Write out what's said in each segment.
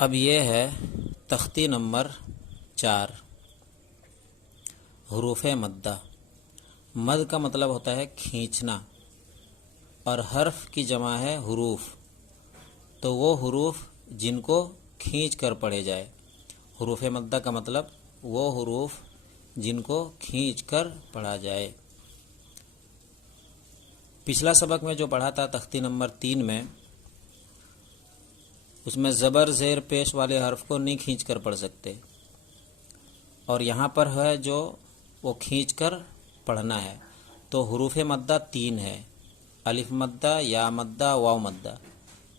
اب یہ ہے تختی نمبر 4، حروف مدہ۔ مد کا مطلب ہوتا ہے کھینچنا، اور حرف کی جمع ہے حروف، تو وہ حروف جن کو کھینچ کر پڑھے جائے۔ حروف مدہ کا مطلب وہ حروف جن کو کھینچ کر پڑھا جائے۔ پچھلا سبق میں جو پڑھا تھا تختی نمبر 3 میں، اس میں زبر زیر پیش والے حرف کو نہیں کھینچ کر پڑھ سکتے، اور یہاں پر ہے جو وہ کھینچ کر پڑھنا ہے۔ تو حروف مدہ 3 ہے، الف مدہ، یا مدہ، واو مدہ۔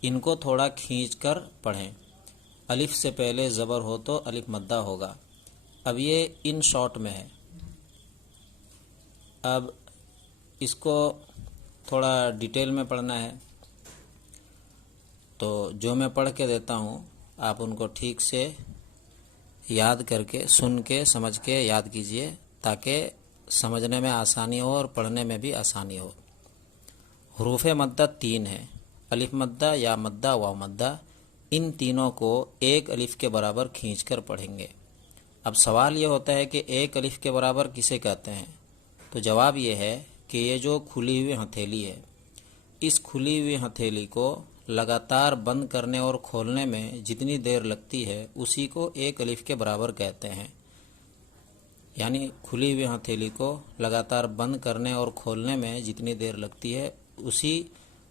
ان کو تھوڑا کھینچ کر پڑھیں۔ الف سے پہلے زبر ہو تو الف مدہ ہوگا۔ اب یہ ان شارٹ میں ہے۔ اب اس کو تھوڑا ڈیٹیل میں پڑھنا ہے، تو جو میں پڑھ کے دیتا ہوں آپ ان کو ٹھیک سے یاد کر کے، سن کے، سمجھ کے یاد کیجئے، تاکہ سمجھنے میں آسانی ہو اور پڑھنے میں بھی آسانی ہو۔ حروف مدہ 3 ہے، الف مدہ، یا مدہ، واو مدہ۔ ان تینوں کو ایک الف کے برابر کھینچ کر پڑھیں گے۔ اب سوال یہ ہوتا ہے کہ ایک الف کے برابر کسے کہتے ہیں؟ تو جواب یہ ہے کہ یہ جو کھلی ہوئی ہتھیلی ہے، اس کھلی ہوئی ہتھیلی کو لگاتار بند کرنے اور کھولنے میں جتنی دیر لگتی ہے اسی کو ایک الف کے برابر کہتے ہیں۔ یعنی کھلی ہوئی ہتھیلی کو لگاتار بند کرنے اور کھولنے میں جتنی دیر لگتی ہے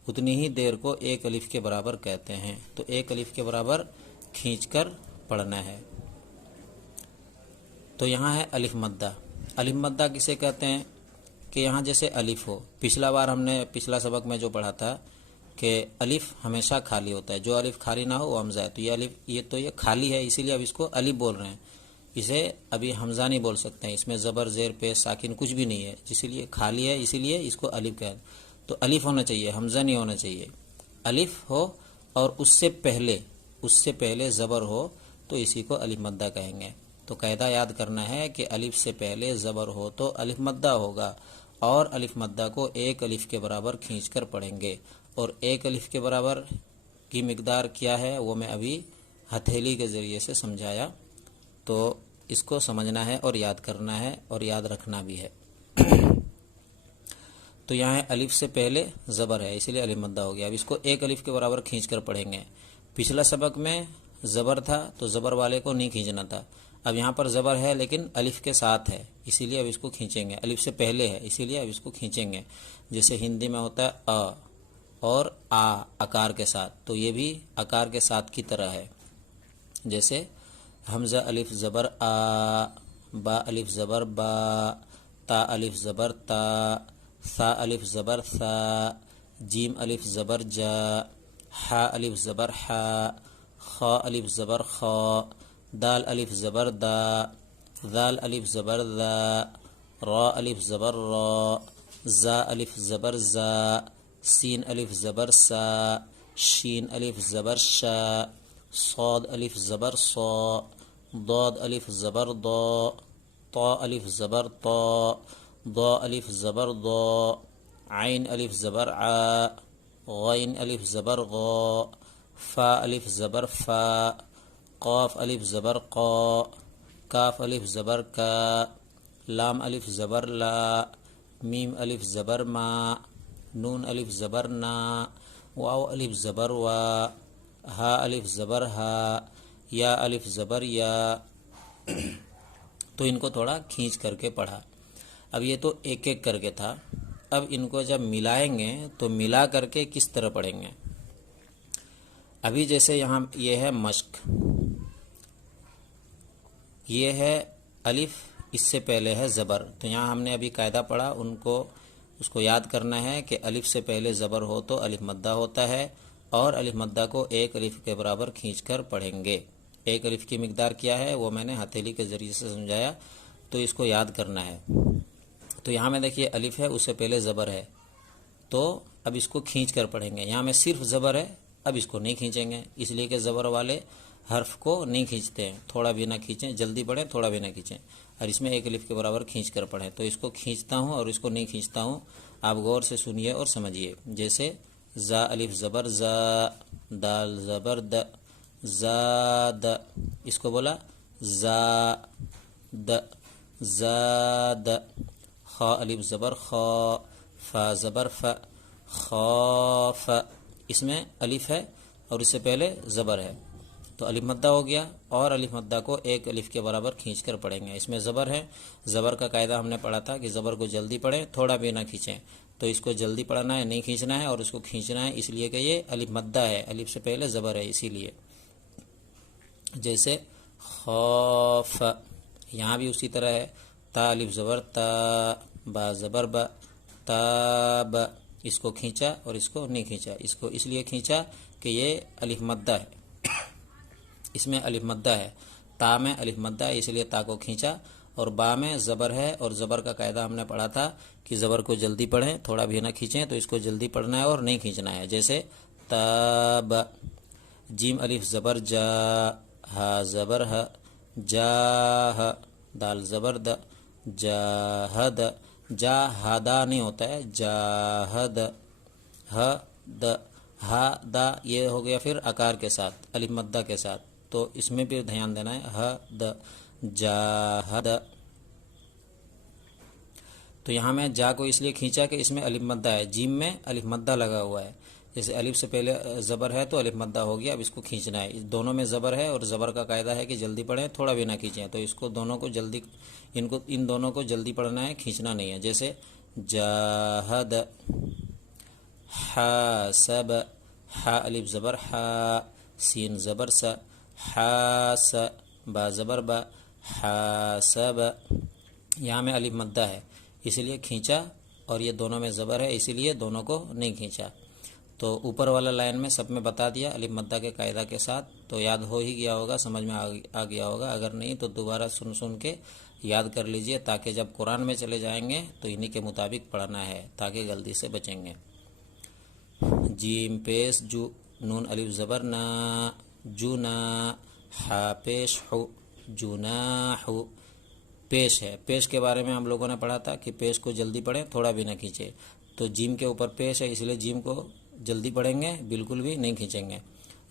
اتنی ہی دیر کو ایک الف کے برابر کہتے ہیں۔ تو ایک الف کے برابر کھینچ کر پڑھنا ہے۔ تو یہاں ہے الف مدہ۔ الف مدہ کسے کہتے ہیں؟ کہ یہاں جیسے الف ہو، پچھلا سبق میں جو پڑھا تھا کہ الف ہمیشہ خالی ہوتا ہے، جو الف خالی نہ ہو وہ حمزہ ہے۔ تو یہ الف یہ خالی ہے، اسی لیے اب اس کو الف بول رہے ہیں، اسے ابھی حمزہ نہیں بول سکتے ہیں، اس میں زبر زیر پیش ساکن کچھ بھی نہیں ہے، اسی لیے خالی ہے، اسی لیے اس کو الف کہتے ہیں۔ تو الف ہونا چاہیے، حمزہ نہیں ہونا چاہیے۔ الف ہو اور اس سے پہلے زبر ہو تو اسی کو الف مدہ کہیں گے۔ تو قاعدہ یاد کرنا ہے کہ الف سے پہلے زبر ہو تو الف مدہ ہوگا، اور الف مدہ کو ایک الف کے برابر کھینچ کر پڑھیں گے۔ اور ایک الف کے برابر کی مقدار کیا ہے وہ میں ابھی ہتھیلی کے ذریعے سے سمجھایا، تو اس کو سمجھنا ہے اور یاد کرنا ہے اور یاد رکھنا بھی ہے۔ تو یہاں الف سے پہلے زبر ہے، اسی لیے الف مدہ ہو گیا۔ اب اس کو ایک الف کے برابر کھینچ کر پڑھیں گے۔ پچھلا سبق میں زبر تھا تو زبر والے کو نہیں کھینچنا تھا، اب یہاں پر زبر ہے لیکن الف کے ساتھ ہے، اسی لیے اب اس کو کھینچیں گے۔ الف سے پہلے ہے اسی لیے اب اس کو کھینچیں گے۔ جیسے ہندی میں ہوتا ہے ا اور اکار کے ساتھ، تو یہ بھی اکار کے ساتھ کی طرح ہے۔ جیسے حمزہ الف زبر آ، با الف زبر با، تا الف زبر تا، ثا الف زبر ثا، جیم الف زبر جا، حا الف زبر حا، خا الف زبر خا، دال الف زبر دا، ذال الف زبر ذا، را الف زبر را، زا الف زبر زا، سین الف زبر سا، شین الف زبر شا، صاد الف زبر صا، ضاد الف زبر ضا، طا الف زبر طا، ضا الف زبر ضا، عین الف زبر عا، غین الف زبر غا، فا الف زبر فا، قاف الف زبر قا، کاف الف زبر کا، لام الف زبر لا، میم الف زبر ما، نون الف زبر نا، واو الف زبر وا، ہا الف زبر ہا، یا الف زبر یا۔ تو ان کو تھوڑا کھینچ کر کے پڑھا۔ اب یہ تو ایک ایک کر کے تھا، اب ان کو جب ملائیں گے تو ملا کر کے کس طرح پڑھیں گے۔ ابھی جیسے یہاں یہ ہے مشق، یہ ہے الف، اس سے پہلے ہے زبر، تو یہاں ہم نے ابھی قاعدہ پڑھا، اس کو یاد کرنا ہے کہ الف سے پہلے زبر ہو تو الف مدہ ہوتا ہے، اور الف مدہ کو ایک الف کے برابر کھینچ کر پڑھیں گے۔ ایک الف کی مقدار کیا ہے وہ میں نے ہتھیلی کے ذریعے سے سمجھایا، تو اس کو یاد کرنا ہے۔ تو یہاں میں دیکھیے الف ہے، اس سے پہلے زبر ہے، تو اب اس کو کھینچ کر پڑھیں گے۔ یہاں میں صرف زبر ہے، اب اس کو نہیں کھینچیں گے، اس لیے کہ زبر والے حرف کو نہیں کھینچتے ہیں، تھوڑا بھی نہ کھینچیں، جلدی پڑھیں تھوڑا بھی نہ کھینچیں، اور اس میں ایک الف کے برابر کھینچ کر پڑھیں۔ تو اس کو کھینچتا ہوں اور اس کو نہیں کھینچتا ہوں، آپ غور سے سنیے اور سمجھیے۔ جیسے زا الف زبر زا، دال زبر د، زاد، اس کو بولا زاد زاد. خا الف زبر خا، فا زبر ف، خاف. اس میں الف ہے اور اس سے پہلے زبر ہے تو الف مدہ ہو گیا، اور الف مدہ کو ایک الف کے برابر کھینچ کر پڑھیں گے. اس میں زبر ہے، زبر کا قاعدہ ہم نے پڑھا تھا کہ زبر کو جلدی پڑھیں، تھوڑا بھی نہ کھینچیں. تو اس کو جلدی پڑھنا ہے، نہیں کھینچنا ہے، اور اس کو کھینچنا ہے اس لیے کہ یہ الف مدہ ہے، الف سے پہلے زبر ہے اسی لیے. جیسے خوف، یہاں بھی اسی طرح ہے، تا الف زبر تا، با زبر با، تاب. اس کو کھینچا اور اس کو نہیں کھینچا. اس کو اس لیے کھینچا کہ یہ الف مدہ ہے، اس میں الف مدہ ہے. تا میں الف مدہ ہے اس لیے تا کو کھینچا، اور با میں زبر ہے، اور زبر کا قاعدہ ہم نے پڑھا تھا کہ زبر کو جلدی پڑھیں، تھوڑا بھی نہ کھینچیں. تو اس کو جلدی پڑھنا ہے اور نہیں کھینچنا ہے. جیسے تاب. جیم الف زبر جا، ہا زبر ہ، جاہ. دال زبر د، جاہد. جاہدا نہیں ہوتا ہے، جاہد. ہ د، ہا دا یہ ہو گیا پھر آکار کے ساتھ، الف مدہ کے ساتھ. تو اس میں بھی دھیان دینا ہے، ہ د، جاہد. تو یہاں میں جا کو اس لیے کھینچا کہ اس میں الف مدہ ہے، جیم میں الف مدہ لگا ہوا ہے. جیسے الف سے پہلے زبر ہے تو الف مدہ ہو گیا، اب اس کو کھینچنا ہے. دونوں میں زبر ہے اور زبر کا قاعدہ ہے کہ جلدی پڑھیں، تھوڑا بھی نہ کھینچیں. تو اس کو دونوں کو جلدی، ان دونوں کو جلدی پڑھنا ہے، کھینچنا نہیں ہے. جیسے جاہد، حاسب. حا الف زبر حا، سین زبر س، حاس. با زبر با، حاسب. یہاں میں الف مدہ ہے اسی لیے کھینچا، اور یہ دونوں میں زبر ہے اسی لیے دونوں کو نہیں کھینچا. تو اوپر والا لائن میں سب میں بتا دیا الف مدہ کے قاعدہ کے ساتھ. تو یاد ہو ہی گیا ہوگا، سمجھ میں آ گیا ہوگا. اگر نہیں تو دوبارہ سن کے یاد کر لیجئے، تاکہ جب قرآن میں چلے جائیں گے تو انہی کے مطابق پڑھنا ہے، تاکہ غلطی سے بچیں گے. جیم پیش جو، نون الف زبر نا، جونا. ہا پیش ہو، جناح. پیش ہے، پیش کے بارے میں ہم لوگوں نے پڑھا تھا کہ پیش کو جلدی پڑھیں، تھوڑا بھی نہ کھینچے. تو جیم کے اوپر پیش ہے اس لیے جیم کو جلدی پڑھیں گے، بالکل بھی نہیں کھینچیں گے.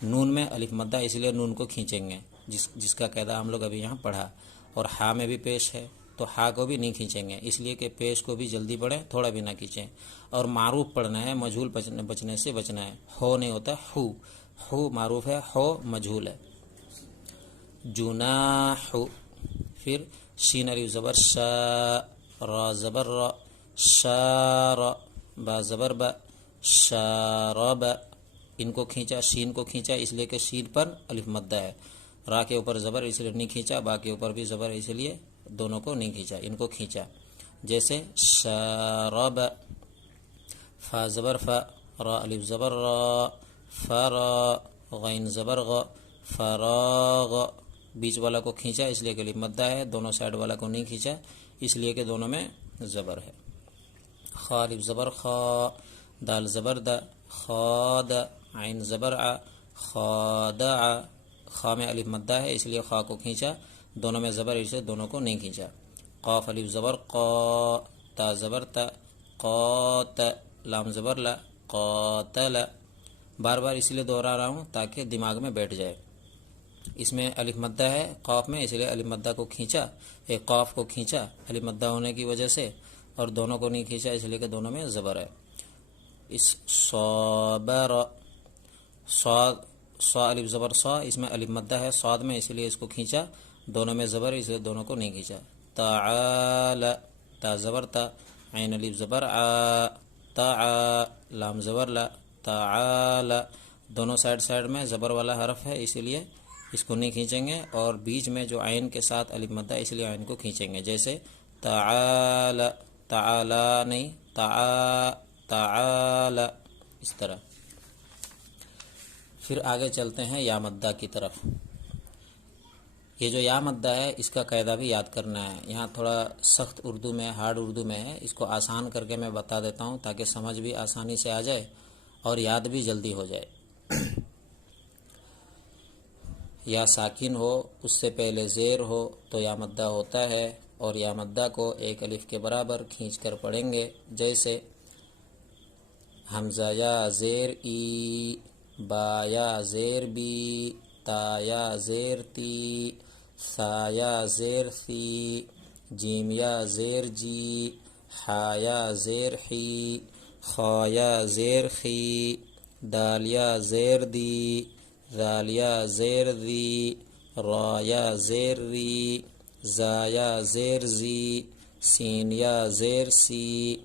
نون میں الف مدہ اس لیے نون کو کھینچیں گے، جس کا قاعدہ ہم لوگ ابھی یہاں پڑھا. اور ہا میں بھی پیش ہے تو ہا کو بھی نہیں کھینچیں گے، اس لیے کہ پیش کو بھی جلدی پڑھیں، تھوڑا بھی نہ کھینچیں. اور معروف پڑھنا ہے، مجہول بچنے سے بچنا ہے. ہو نہیں ہوتا، ہو. ہو معروف ہے، ہو مجہول ہے. جناح. پھر شین الف زبر شا، را زبر را، شار. با زبر با، شارب. ان کو کھینچا، شین کو کھینچا اس لیے کہ شین پر الف مدہ ہے. را کے اوپر زبر اس لیے نہیں کھینچا، با کے اوپر بھی زبر اس لیے دونوں کو نہیں کھینچا، ان کو کھینچا. جیسے شارب. فا زبر فا، را الف زبر را، فرا. غین زبر غ، فراغ. بیچ والا کو کھینچا اس لیے کہ الف مدہ ہے، دونوں سائڈ والا کو نہیں کھینچا اس لیے کہ دونوں میں زبر ہے. خا الف زبر خا، دال زبر د، خاد. عین زبر ع، خادع. خا میں الف مدہ ہے اس لیے خا کو کھینچا، دونوں میں زبر اسے دونوں کو نہیں کھینچا. قاف الف زبر قا، تا زبر تا، قات. لام زبر لا، قاتل. بار بار اس لیے دوہرا رہا ہوں تاکہ دماغ میں بیٹھ جائے. اس میں الف مدہ ہے قاف میں، اس لیے الف مدہ کو کھینچا، ایک قاف کو کھینچا الف مدہ ہونے کی وجہ سے، اور دونوں کو نہیں کھینچا اس لیے کہ دونوں میں زبر ہے. اس صابر. صاد، صا الف زبر صا، اس میں الف مدہ ہے صاد میں اس لیے اس کو کھینچا، دونوں میں زبر اس لیے دونوں کو نہیں کھینچا. تعال. تا زبر تا، عین الف زبر ع، تعا. لام زبر لا، تعال. دونوں سائڈ میں زبر والا حرف ہے اسی لیے اس کو نہیں کھینچیں گے، اور بیچ میں جو عین کے ساتھ الف مدہ اس لیے عین کو کھینچیں گے. جیسے تعال، تعالی نہیں، تعال. اس طرح. پھر آگے چلتے ہیں یا مدہ کی طرف. یہ جو یا مدہ ہے اس کا قاعدہ بھی یاد کرنا ہے. یہاں تھوڑا سخت اردو میں، ہارڈ اردو میں ہے، اس کو آسان کر کے میں بتا دیتا ہوں تاکہ سمجھ بھی آسانی سے آ جائے اور یاد بھی جلدی ہو جائے. یا ساکن ہو، اس سے پہلے زیر ہو تو یا مدہ ہوتا ہے، اور یا مدہ کو ایک الف کے برابر کھینچ کر پڑھیں گے. جیسے حمزہ یا زیر ای، با یا زیر بی، تا یا زیر تی، ثا یا زیر ثی، جیم یا زیر جی، حا یا زیر حی، خا یا زیر خی، دال یا زیر دی، ذال یا زیر ذی، را یا زیر ری، زا یا زیر زی، سین یا زیر سی،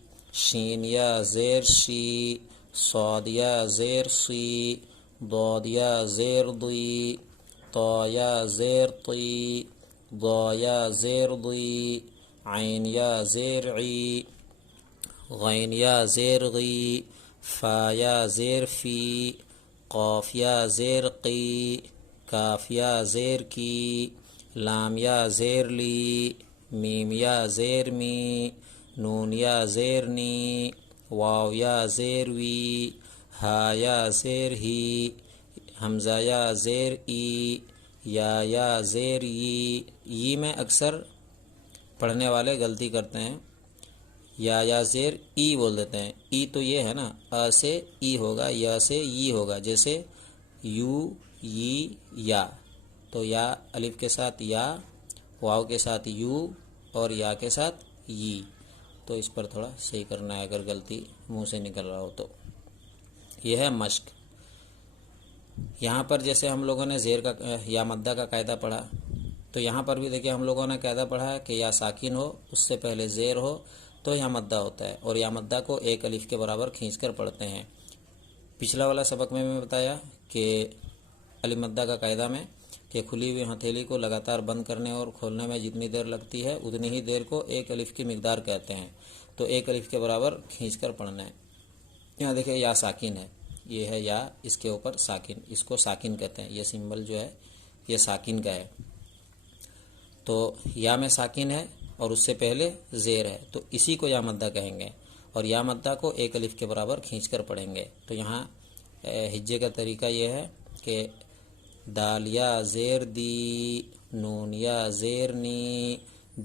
شین یا زیر شی، صاد یا زیر سی، ضاد یا زیر ضی، طا یا زیر طی، ضا یا زیر ضی، عین یا زیر عی، غین یا زیر غی، فا یا زیر فی، قاف یا زیر قی، کاف یا زیر کی، لام یا زیر لی، میم یا زیر می، نون یا زیر نی، واو یا زیر وی، ہا یا زیر ہی، حمزہ یا زیر ای، یا زیر ی میں اکثر پڑھنے والے غلطی کرتے ہیں، یا زیر ای بول دیتے ہیں۔ ای تو یہ ہے نا، ا سے ای ہوگا، یا سے ی ہوگا، جیسے یو ی یا، تو یا الف کے ساتھ یا، واو کے ساتھ یو اور یا کے ساتھ ی، تو اس پر تھوڑا صحیح کرنا ہے اگر غلطی منہ سے نکل رہا ہو تو۔ یہ ہے مشق۔ یہاں پر جیسے ہم لوگوں نے زیر کا یا مدہ کا قاعدہ پڑھا، تو یہاں پر بھی دیکھیں ہم لوگوں نے قاعدہ پڑھا کہ یا ساکن ہو، اس سے پہلے زیر ہو تو یا مدہ ہوتا ہے، اور یا مدہ کو ایک الف کے برابر کھینچ کر پڑھتے ہیں۔ پچھلا والا سبق میں بتایا کہ الف مدہ کا قاعدہ میں کہ کھلی ہوئی ہتھیلی کو لگاتار بند کرنے اور کھولنے میں جتنی دیر لگتی ہے اتنی ہی دیر کو ایک الف کی مقدار کہتے ہیں، تو ایک الف کے برابر کھینچ کر پڑھنا ہے۔ یہاں دیکھیں یا ساکن ہے، یہ ہے یا، اس کے اوپر ساکن، اس کو ساکن کہتے ہیں، یہ سمبل جو ہے یہ ساکن کا ہے۔ تو یا میں ساکن ہے اور اس سے پہلے زیر ہے، تو اسی کو یا مدہ کہیں گے، اور یا مدہ کو ایک الف کے برابر کھینچ کر پڑھیں گے۔ تو یہاں ہجے کا طریقہ یہ ہے کہ دال یا زیر دی، نون یا زیر نی،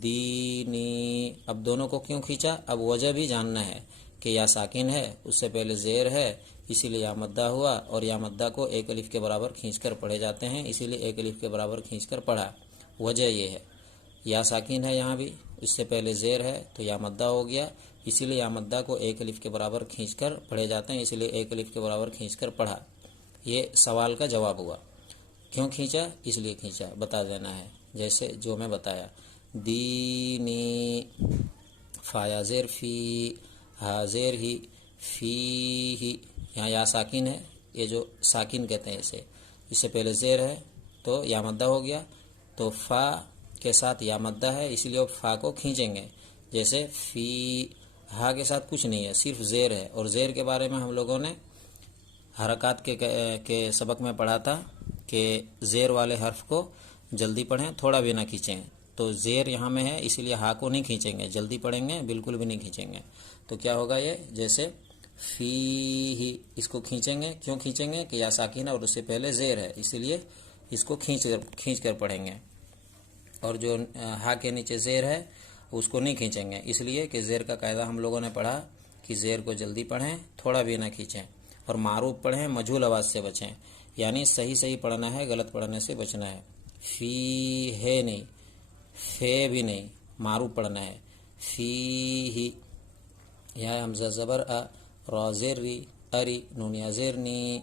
دینی۔ اب دونوں کو کیوں کھینچا؟ اب وجہ بھی جاننا ہے کہ یا ساکن ہے، اس سے پہلے زیر ہے، اسی لیے یا مدہ ہوا، اور یا مدہ کو ایک الف کے برابر کھینچ کر پڑھے جاتے ہیں، اسی لیے ایک الف کے برابر کھینچ کر پڑھا۔ وجہ یہ ہے یا ساکن ہے، یہاں بھی اس سے پہلے زیر ہے تو یا مدہ ہو گیا، اسی لیے یا مدہ کو ایک الف کے برابر کھینچ کر پڑھے جاتے ہیں، اسی لیے ایک الف کے برابر کھینچ کر پڑھا۔ یہ سوال کا جواب ہوا، کیوں کھینچا؟ اس لیے کھینچا، بتا دینا ہے، جیسے جو میں بتایا۔ دینی، فا یا زیر فی، ہا زیر ہی، فی ہی، یہاں یا ساکن ہے، یہ جو ساکن کہتے ہیں اسے، اس سے پہلے زیر ہے تو یا مدہ ہو گیا، تو فا کے ساتھ یا مدہ ہے، اسی لیے فا کو کھینچیں گے، جیسے فی۔ ہا کے ساتھ کچھ نہیں ہے، صرف زیر ہے، اور زیر کے بارے میں ہم لوگوں نے حرکات کے سبق میں پڑھا تھا کہ زیر والے حرف کو جلدی پڑھیں، تھوڑا بھی نہ کھینچیں، تو زیر یہاں میں ہے اسی لیے ہا کو نہیں کھینچیں گے، جلدی پڑھیں گے، بالکل بھی نہیں کھینچیں گے۔ تو کیا ہوگا یہ؟ جیسے فی ہی، اس کو کھینچیں گے، کیوں کھینچیں گے؟ کہ یا ساکن ہے اور اس سے پہلے زیر ہے، اسی لیے اس کو کھینچ کر پڑھیں گے، اور جو ہا کے نیچے زیر ہے اس کو نہیں کھینچیں گے، اس لیے کہ زیر کا قاعدہ ہم لوگوں نے پڑھا کہ زیر کو جلدی پڑھیں، تھوڑا بھی نہ کھینچیں، اور معروف پڑھیں، مجھول آواز سے بچیں، یعنی صحیح پڑھنا ہے، غلط پڑھنے سے بچنا ہے۔ فی ہے نہیں، فے بھی نہیں، معروف پڑھنا ہے۔ فی ہی، یہاں حمزہ زبر ا، را زیر ری، اری، نون یا زیر نی،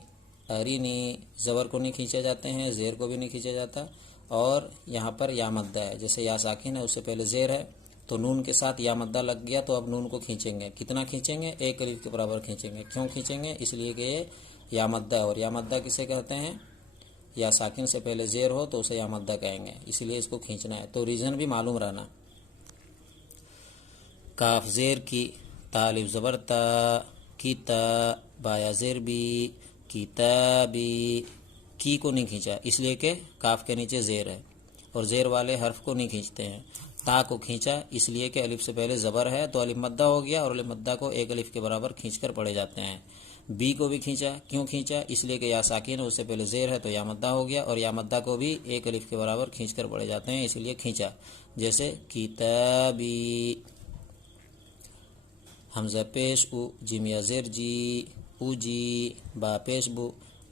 ارینی، زبر کو نہیں کھینچے جاتے ہیں، زیر کو بھی نہیں کھینچا جاتا، اور یہاں پر یا مدہ ہے، جیسے یا ساکن ہے اس سے پہلے زیر ہے تو نون کے ساتھ یا مدہ لگ گیا، تو اب نون کو کھینچیں گے، کتنا کھینچیں گے؟ ایک الف کے برابر کھینچیں گے۔ کیوں کھینچیں گے؟ اس لیے کہ یہ یا مدہ ہے، اور یا مدہ کسے کہتے ہیں؟ یا ساکن سے پہلے زیر ہو تو اسے یا مدہ کہیں گے، اسی لیے اس کو کھینچنا ہے، تو ریزن بھی معلوم رہنا۔ کاف زیر کی، تا الف زبر تا، کی تا، با یا زیر بی، کتابی، کی کو نہیں کھینچا اس لیے کہ کاف کے نیچے زیر ہے، اور زیر والے حرف کو نہیں کھینچتے ہیں۔ تا کو کھینچا اس لیے کہ الف سے پہلے زبر ہے تو الف مدہ ہو گیا، اور الف مدہ کو ایک الف کے برابر کھینچ کر پڑھے جاتے ہیں۔ بی کو بھی کھینچا، کیوں کھینچا؟ اس لیے کہ یا ساکن ہے اس سے پہلے زیر ہے تو یا مدہ ہو گیا، اور یا مدہ کو بھی ایک الف کے برابر کھینچ کر پڑھے جاتے ہیں، اس لیے کھینچا، جیسے کتابی۔ حمزہ پیش او، جیم یا زیر جی، او جی، با پیش بو،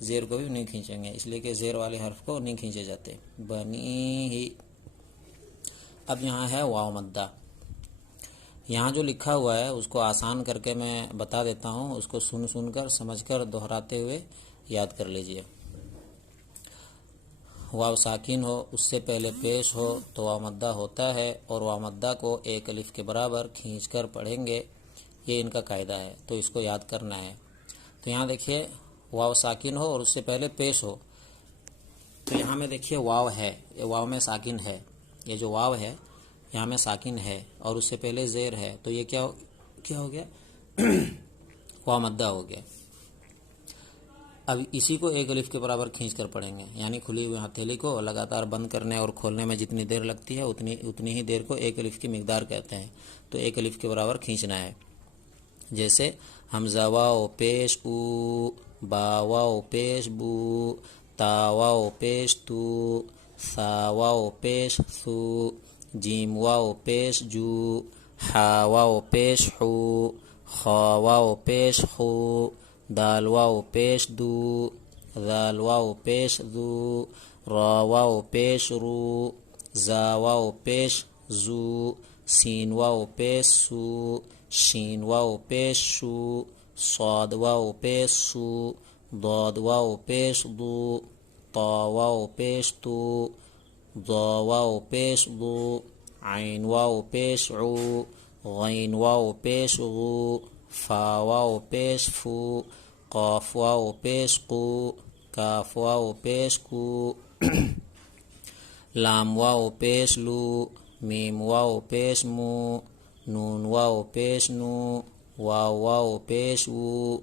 زیر کو بھی نہیں کھینچیں گے، اس لیے کہ زیر والے حرف کو نہیں کھینچے جاتے. بنی ہی. اب یہاں ہے واو مدہ. یہاں جو لکھا ہوا ہے اس کو آسان کر کے میں بتا دیتا ہوں، اس کو سن کر سمجھ کر دہراتے ہوئے یاد کر لیجئے. واو ساکن ہو، اس سے پہلے پیش ہو تو واو مدہ ہوتا ہے، اور واو مدہ کو ایک الف کے برابر کھینچ کر پڑھیں گے. یہ ان کا قاعدہ ہے، تو اس کو یاد کرنا ہے. تو یہاں دیکھیے واو ساکن ہو اور اس سے پہلے پیش ہو، تو یہاں میں دیکھیے واو ہے، یہ واو میں ساکن ہے. یہ جو واو ہے یہاں میں ساکن ہے اور اس سے پہلے زیر ہے، تو یہ کیا ہو گیا؟ واو مدہ ہو گیا. اب اسی کو ایک الف کے برابر کھینچ کر پڑھیں گے، یعنی کھلی ہوئی ہتھیلی کو لگاتار بند کرنے اور کھولنے میں جتنی دیر لگتی ہے اتنی ہی دیر کو ایک الف کی مقدار کہتے ہیں. تو ایک الف کے برابر کھینچنا ہے. جیسے حمزہ واو پیش او، با واو پیش بو، تا واو پیش تو، ثا واو پیش ثو، جیم واو پیش جو، حا واو پیش حو، خا واو پیش خو، دال واو پیش دو، ذال واو پیش ذو، را واو پیش رو، زا واو پیش زو، سین واو پیش سو، شین واو پیش شو، صاد واو پیش سو، ضاد واو پیش ضو، طا واو پیش تو، ضا واو پیش ضو، عین واو پیش عو، غین واو پیش غو، فا واو پیش فو، قاف واو پیش قو، کاف واو پیش کو، لام واو پیش لو، میم واو پیش مو، نون واو پیش نو، واو واو پیش وو،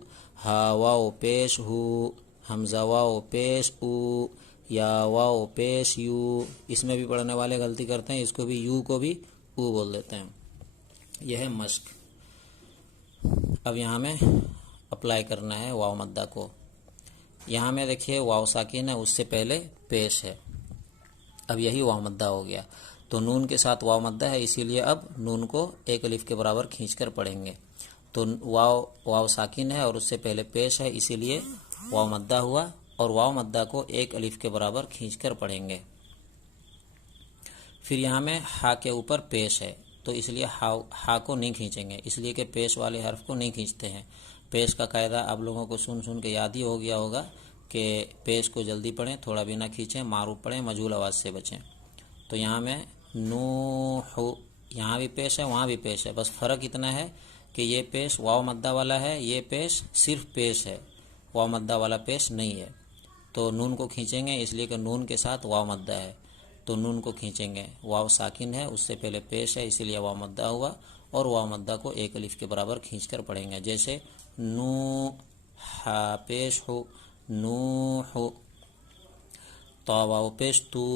ہا واو پیش ہو، حمزہ واو پیش او، یا واو پیش یو. اس میں بھی پڑھنے والے غلطی کرتے ہیں، اس کو بھی یو کو بھی او بول دیتے ہیں. یہ ہے مشق. اب یہاں میں اپلائی کرنا ہے واو مدہ کو. یہاں میں دیکھیے واو ساکن ہے، اس سے پہلے پیش ہے. اب یہی واو مدہ ہو گیا، تو نون کے ساتھ واو مدہ ہے، اسی لیے اب نون کو ایک الف کے برابر کھینچ کر پڑھیں گے. تو واو ساکن ہے اور اس سے پہلے پیش ہے، اسی لیے واو مدہ ہوا، اور واو مدہ کو ایک الف کے برابر کھینچ کر پڑھیں گے. پھر یہاں میں ہا کے اوپر پیش ہے، تو اس لیے ہا کو نہیں کھینچیں گے، اس لیے کہ پیش والے حرف کو نہیں کھینچتے ہیں. پیش کا قاعدہ آپ لوگوں کو سن کے یاد ہی ہو گیا ہوگا کہ پیش کو جلدی پڑھیں، تھوڑا بھی نہ کھینچیں، معروف پڑھیں، مجہول آواز سے بچیں. تو یہاں میں نوح، یہاں بھی پیش ہے وہاں بھی پیش ہے، بس فرق اتنا ہے کہ یہ پیش واو مدہ والا ہے، یہ پیش صرف پیش ہے، واو مدہ والا پیش نہیں ہے. تو نون کو کھینچیں گے، اس لیے کہ نون کے ساتھ واو مدہ ہے، تو نون کو کھینچیں گے. واو ساکن ہے، اس سے پہلے پیش ہے، اسی لیے واو مدہ ہوا، اور واو مدہ کو ایک الف کے برابر کھینچ کر پڑھیں گے. جیسے نو، ہا پیش ہو، نوح، تا واو پیش تو،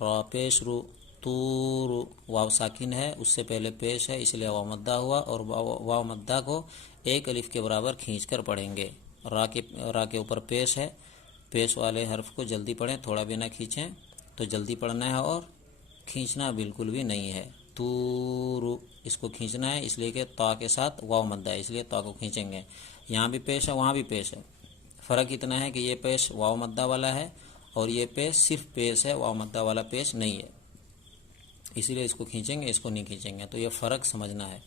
را پیش رو، تور. واو ساکن ہے، اس سے پہلے پیش ہے، اس لیے واو مدہ ہوا، اور واو مدہ کو ایک الف کے برابر کھینچ کر پڑھیں گے. را کے اوپر پیش ہے، پیش والے حرف کو جلدی پڑھیں، تھوڑا بھی نہ کھینچیں. تو جلدی پڑھنا ہے اور کھینچنا بالکل بھی نہیں ہے. تور، اس کو کھینچنا ہے، اس لیے کہ تا کے ساتھ واو مدہ ہے، اس لیے تا کو کھینچیں گے. یہاں بھی پیش ہے وہاں بھی پیش ہے، فرق اتنا ہے کہ یہ پیش واو مدہ والا ہے اور یہ پیش صرف پیش ہے، واو مدہ والا پیش نہیں ہے، اسی لیے اس کو کھینچیں گے، اس کو نہیں کھینچیں گے. تو یہ فرق سمجھنا ہے.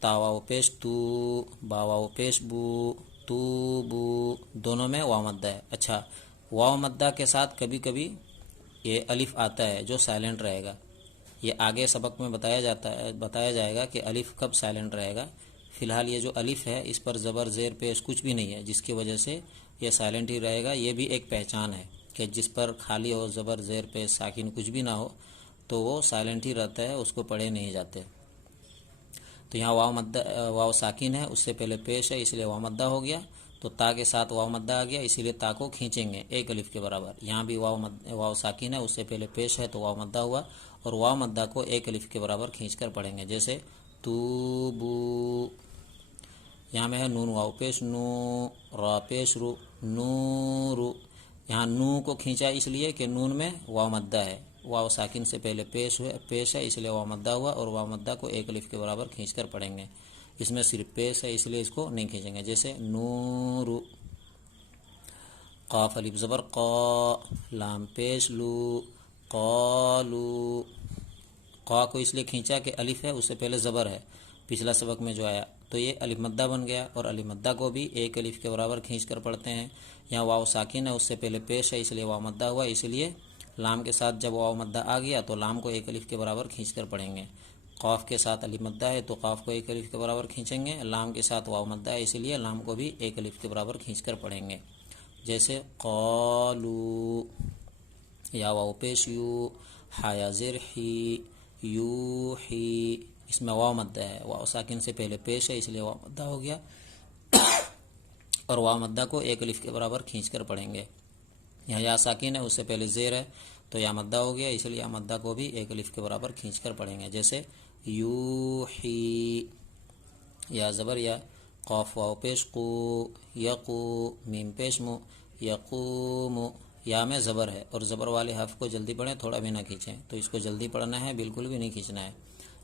تا واو پیش تو، با واو پیش بو، تو بو، دونوں میں واو مدہ ہے. اچھا، واو مدہ کے ساتھ کبھی کبھی یہ الف آتا ہے جو سائلنٹ رہے گا. یہ آگے سبق میں بتایا جائے گا کہ الف کب سائلنٹ رہے گا. فی الحال یہ جو الف ہے اس پر زبر زیر پیش کچھ بھی نہیں ہے، جس کی وجہ سے یہ سائلنٹ ہی رہے گا. یہ بھی ایک پہچان ہے کہ جس پر خالی ہو، زبر زیر پیش ساکن کچھ بھی نہ ہو، تو وہ سائلنٹ ہی رہتا ہے، اس کو پڑھے نہیں جاتے. تو یہاں واو ساکن ہے، اس سے پہلے پیش ہے، اس لیے واو مدہ ہو گیا. تو تا کے ساتھ واو مدہ آ گیا، اسی لیے تا کو کھینچیں گے ایک الف کے برابر. یہاں بھی واو ساکن ہے، اس سے پہلے پیش ہے تو واو مدہ ہوا، اور واو مدہ کو ایک الف کے برابر کھینچ کر پڑھیں گے. جیسے توبو، یہاں میں ہے نون واو پیش نو، را پیش رو، نورو. یہاں نو کو کھینچا اس لیے کہ نون میں واو مدہ ہے، واو ساکن سے پہلے پیش ہے، اس لیے واو مدہ ہوا، اور واو مدہ کو ایک الف کے برابر کھینچ کر پڑھیں گے. اس میں صرف پیش ہے، اس لیے اس کو نہیں کھینچیں گے. جیسے نورو. قاف الف زبر قا، لام پیش لو، قالو۔ قا کو اس لیے کھینچا کہ الف ہے، اس سے پہلے زبر ہے پچھلا سبق میں جو آیا، تو یہ الف مدہ بن گیا، اور الف مدہ کو بھی ایک الف کے برابر کھینچ کر پڑھتے ہیں۔ یہاں واو ساکن ہے، اس سے پہلے پیش ہے، اس لیے واو مدہ ہوا، اس لیے لام کے ساتھ جب واو مدہ آ گیا تو لام کو ایک الف کے برابر کھینچ کر پڑھیں گے۔ قاف کے ساتھ الف مدہ ہے تو قاف کو ایک الف کے برابر کھینچیں گے، لام کے ساتھ واو مدہ ہے، اس لیے لام کو بھی ایک الف کے برابر کھینچ کر پڑھیں گے۔ جیسے قالو، یا واو پیش یو، ہا یا زیر ہی، یوحی، اس میں واو مدہ ہے، واو ساکن سے پہلے پیش ہے اس لیے واو مدہ ہو گیا، اور واو مدہ کو ایک الف کے برابر کھینچ کر پڑھیں گے۔ یہاں یا ساکن ہے، اس سے پہلے زیر ہے تو یا مدہ ہو گیا، اس لیے یا مدہ کو بھی ایک الف کے برابر کھینچ کر پڑھیں گے۔ جیسے یوحی، یا زبر یا، قاف واو پیش قو، یقو، میم پیش مو، یقوم، یا میں زبر ہے اور زبر والے حرف کو جلدی پڑھیں، تھوڑا بھی نہ کھینچیں، تو اس کو جلدی پڑھنا ہے، بالکل بھی نہیں کھینچنا ہے۔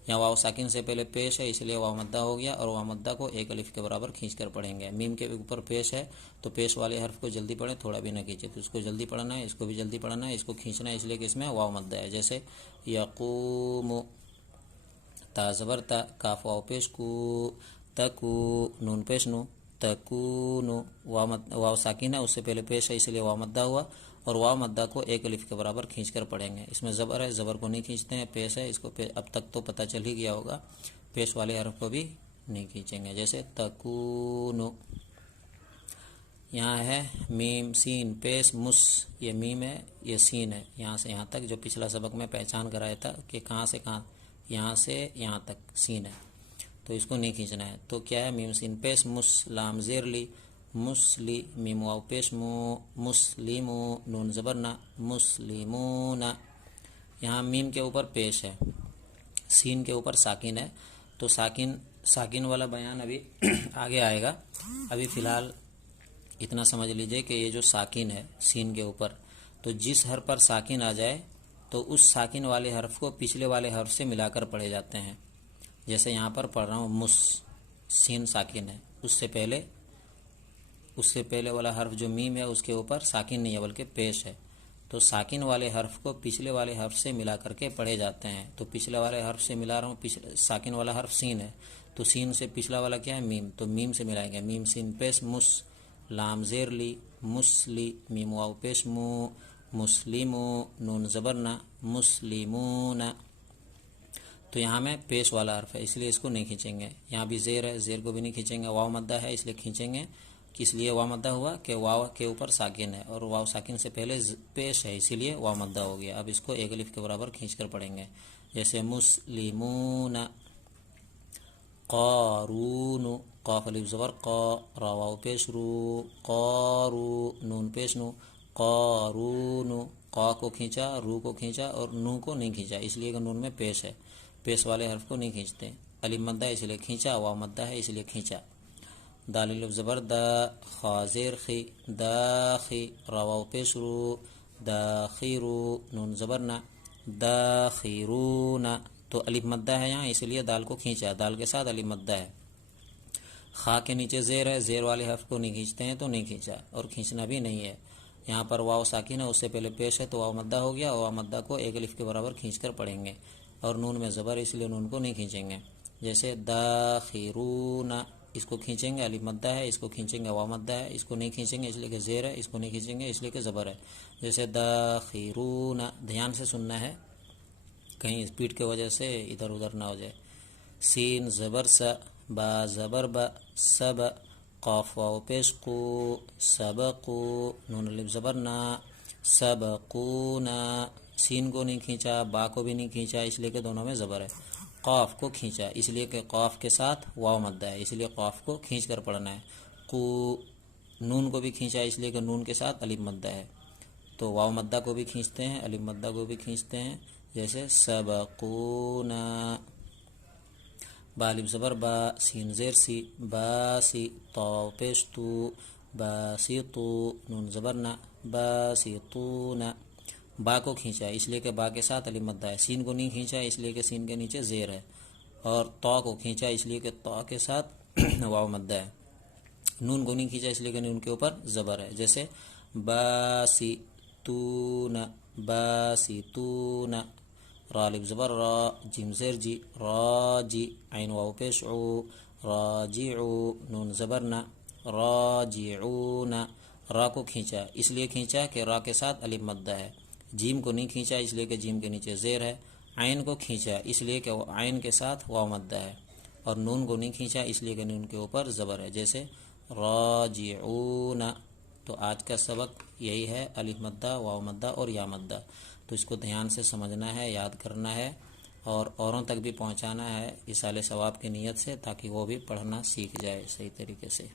یہاں واو ساکن سے پہلے پیش ہے اس لیے واو مدہ ہو گیا، اور واو مدہ کو ایک الف کے برابر کھینچ کر پڑھیں گے۔ میم کے اوپر پیش ہے تو پیش والے حرف کو جلدی پڑھیں، تھوڑا بھی نہ کھینچیں، تو اس کو جلدی پڑھنا ہے، اس کو بھی جلدی پڑھنا ہے، اس کو کھینچنا ہے اس لیے کہ اس میں واو مدہ ہے۔ جیسے یقوم، تا زبر تا، کاف واو پیش کو، تکو، نون پیش نو، تکونو، واو ساکن ہے، اس سے پہلے پیش ہے اس لیے واو مدہ ہوا، اور واو مدہ کو ایک الف کے برابر کھینچ کر پڑھیں گے۔ اس میں زبر ہے، زبر کو نہیں کھینچتے ہیں، پیش ہے، اس کو اب تک تو پتہ چل ہی گیا ہوگا، پیش والے حرف کو بھی نہیں کھینچیں گے۔ جیسے تکونو، یہاں ہے میم سین پیش مس، یہ میم ہے، یہ سین ہے، یہاں سے یہاں تک جو پچھلا سبق میں پہچان کرایا تھا کہ کہاں سے کہاں، یہاں سے یہاں تک سین ہے، تو اس کو نہیں کھینچنا ہے۔ تو کیا ہے، میم سین پیش مس، لام زیر لی، مسلی، میم واو پیش مو، مسلیمو، نون زبرنا، مسلیمون۔ یہاں میم کے اوپر پیش ہے، سین کے اوپر ساکن ہے، تو ساکن والا بیان ابھی آگے آئے گا، ابھی فی الحال اتنا سمجھ لیجئے کہ یہ جو ساکن ہے سین کے اوپر، تو جس حرف پر ساکن آ جائے تو اس ساکن والے حرف کو پچھلے والے حرف سے ملا کر پڑھے جاتے ہیں۔ جیسے یہاں پر پڑھ رہا ہوں مس، سین ساکن ہے، اس سے پہلے والا حرف جو میم ہے اس کے اوپر ساکن نہیں ہے بلکہ پیش ہے، تو ساکن والے حرف کو پچھلے والے حرف سے ملا کر کے پڑھے جاتے ہیں۔ تو پچھلے والے حرف سے ملا رہا ہوں، ساکن والا حرف سین ہے تو سین سے پچھلا والا کیا ہے، میم، تو میم سے ملائیں گے، میم سین پیش مس، لام زیر لی، مسلی، میم واو پیش مو، مسلیمو، نون زبرنا، مسلیمون۔ تو یہاں میں پیش والا حرف ہے اس لیے اس کو نہیں کھینچیں گے، یہاں بھی زیر ہے، زیر کو بھی نہیں کھینچیں گے، واو مدہ ہے اس لیے کھینچیں گے، اس لیے واو مدہ ہوا کہ واو کے اوپر ساکن ہے، اور واو ساکن سے پہلے پیش ہے اسی لیے واو مدہ ہو گیا۔ اب اس کو ایک الف کے برابر کھینچ کر پڑھیں گے، جیسے مسلمون، قارون، قاف الف زبر قا، را واو پیش رو، قارو، نون پیش نو، قارون، قا کو کھینچا، رو کو کھینچا اور نو کو نہیں کھینچا اس لیے کہ نون میں پیش ہے، پیش والے حرف کو نہیں کھینچتے، الف مدہ ہے اس لیے کھینچا، واو مدہ ہے اس لیے کھینچا۔ دال الف زبر دا، خا زیر خی، داخی، را واو پیش رو، داخیرو، نون زبرنا، داخیرون، تو الف مدہ ہے یہاں اس لیے دال کو کھینچا، دال کے ساتھ الف مدہ ہے۔ خا کے نیچے زیر ہے، زیر والے حرف کو نہیں کھینچتے ہیں تو نہیں کھینچا، اور کھینچنا بھی نہیں ہے۔ یہاں پر واو ساکن ہے، اس سے پہلے پیش ہے تو واو مدہ ہو گیا، واو مدہ کو ایک الف کے برابر کھینچ کر پڑھیں گے، اور نون میں زبر اس لیے نون کو نہیں کھینچیں گے۔ جیسے داخرون، اس کو کھینچیں گے، الف مدہ ہے، اس کو کھینچیں گے، واو مدہ ہے، اس کو نہیں کھینچیں گے اس لیے کہ زیر ہے، اس کو نہیں کھینچیں گے اس لیے کہ زبر ہے۔ جیسے داخرون، دھیان سے سننا ہے کہیں اسپیڈ کی وجہ سے ادھر ادھر نہ ہو جائے۔ سین زبر سا، با زبر با، سب، قاف واو پیش قو، سبقو، نون الف زبر نا، سبقونا، سین کو نہیں کھینچا، با کو بھی نہیں کھینچا اس لیے کہ دونوں میں زبر ہے، قاف کو کھینچا اس لیے کہ قاف کے ساتھ واو مدہ ہے اس لیے قاف کو کھینچ کر پڑھنا ہے، قو، نون کو بھی کھینچا اس لیے کہ نون کے ساتھ الف مدہ ہے، تو واو مدہ کو بھی کھینچتے ہیں، الف مدہ کو بھی کھینچتے ہیں، جیسے سبقونا۔ با الف زبر با، سین زیر سی، باسی، طا پیش تو، باسیطو، نون زبرنا، باسیطونا، با کو کھینچا اس لیے کہ با کے ساتھ الف مدہ ہے، سین کو نہیں کھینچا اس لیے کہ سین کے نیچے زیر ہے، اور طا کو کھینچا اس لیے کہ طا کے ساتھ واو مدہ ہے، نون کو نہیں کھینچا اس لیے کہ نون کے اوپر زبر ہے۔ جیسے باسطون باسطون، را الف زبر را، جیم زیر جی، راجی، عین واو پیش عو، راجعو، نون زبر نا، راجعون، را کو کھینچا، اس لیے کھینچا کہ را کے ساتھ الف مدہ ہے، جیم کو نہیں کھینچا اس لیے کہ جیم کے نیچے زیر ہے، عین کو کھینچا اس لیے کہ عین کے ساتھ واو مدہ ہے، اور نون کو نہیں کھینچا اس لیے کہ نون کے اوپر زبر ہے، جیسے راجعون۔ تو آج کا سبق یہی ہے، الف مدہ، واو مدہ اور یا مدہ، تو اس کو دھیان سے سمجھنا ہے، یاد کرنا ہے، اور اوروں تک بھی پہنچانا ہے ایصال ثواب کی نیت سے، تاکہ وہ بھی پڑھنا سیکھ جائے صحیح طریقے سے۔